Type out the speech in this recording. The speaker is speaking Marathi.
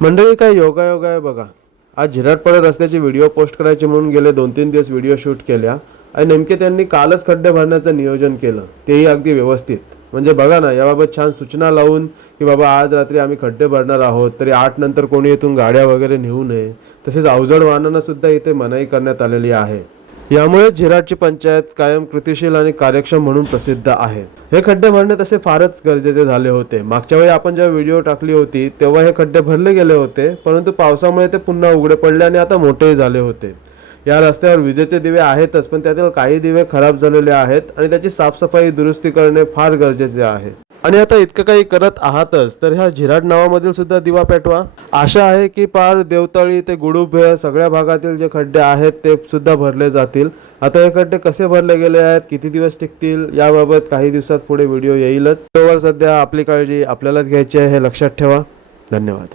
मंडळी काय योगायोग आहे बघा. आज झिराटपाडा रस्त्याची व्हिडिओ पोस्ट करायची म्हणून गेले 2-3 दिवस व्हिडिओ शूट केल्या आणि नेमके त्यांनी कालच खड्डे भरण्याचं नियोजन केलं, तेही अगदी व्यवस्थित. म्हणजे बघा ना, याबाबत छान सूचना लावून की बाबा आज रात्री आम्ही खड्डे भरणार आहोत, तरी 8 नंतर कोणी इथून गाड्या वगैरे नेऊ नये. तसेच अवजड वाहनांना सुद्धा इथे मनाई करण्यात आलेली आहे. यामुळे झिराटची पंचायत कायम कृतिशील आणि कार्यक्षम म्हणून प्रसिद्ध आहे. हे खड्डे भरणे तसे फारच गरजेचे झाले होते. मागच्या वेळी आपण जेव्हा व्हिडिओ टाकली होती तेव्हा हे खड्डे भरले गेले होते, परंतु पावसामुळे ते पुन्हा उघडे पडले आणि आता मोठेही झाले होते. या रस्त्यावर विजेचे दिवे आहेतच, पण त्यातील काही दिवे खराब झालेले आहेत आणि त्याची साफसफाई दुरुस्ती करणे फार गरजेचे आहे. आणि आता इतकं काही करत आहातच तर ह्या झिराट नावामधील सुद्धा दिवा पेटवा. आशा आहे की पार देवतळी ते गुडुभे सगळ्या भागातील जे खड्डे आहेत ते सुद्धा भरले जातील. आता हे खड्डे कसे भरले गेले आहेत, किती दिवस टिकतील, याबाबत काही दिवसात पुढे व्हिडिओ येईलच. तोवर सध्या आपली काळजी आपल्यालाच घ्यायची आहे हे लक्षात ठेवा. धन्यवाद.